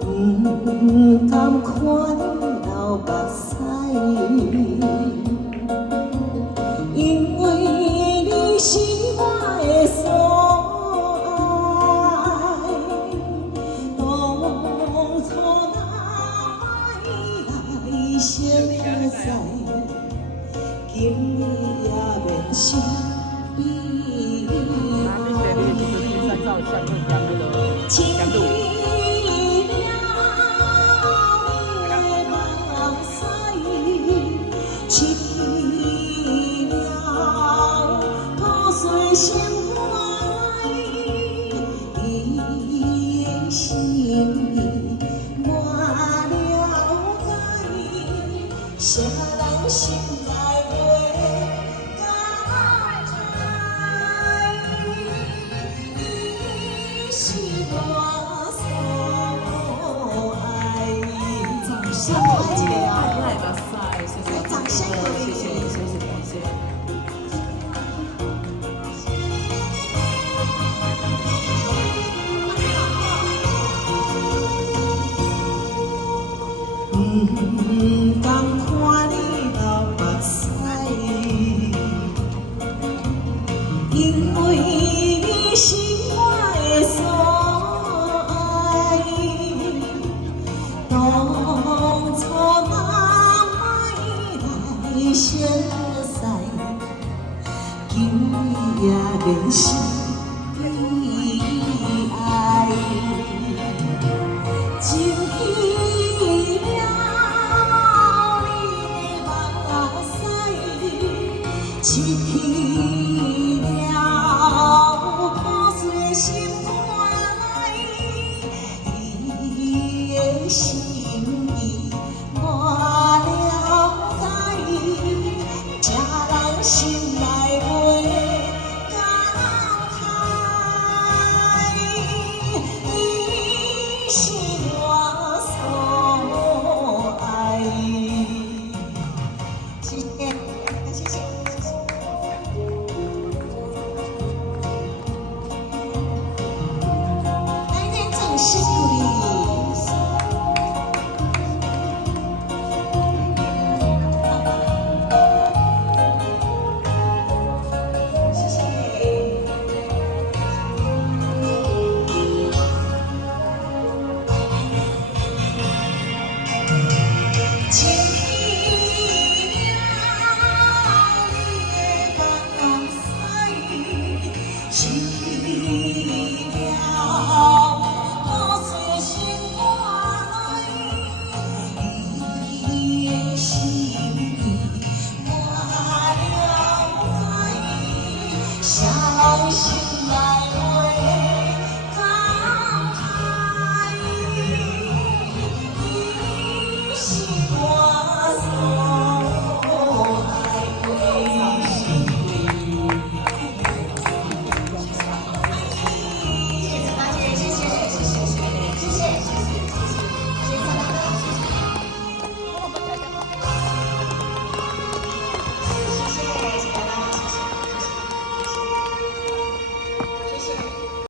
不甘看流目屎，因为你是我的所爱。当初哪会来相识，今日也免心悲哀。失去了破碎心怀，伊的心意我了解，谁人心内袂感慨？伊是我所爱。掌声欢迎啊！掌声鼓励，谢谢，谢谢，感谢。不甘看你流目屎，因为你是我的所爱。当初哪会相识，今日也免心悲哀。情去了你的目屎，失去了破碎心怀，伊的心意我了解，这人心内袂感慨，伊是我所爱。谢谢，谢谢，谢谢。来点掌声鼓励。情去了你的目屎，失去了破碎心怀，伊的心意我了解，谁人心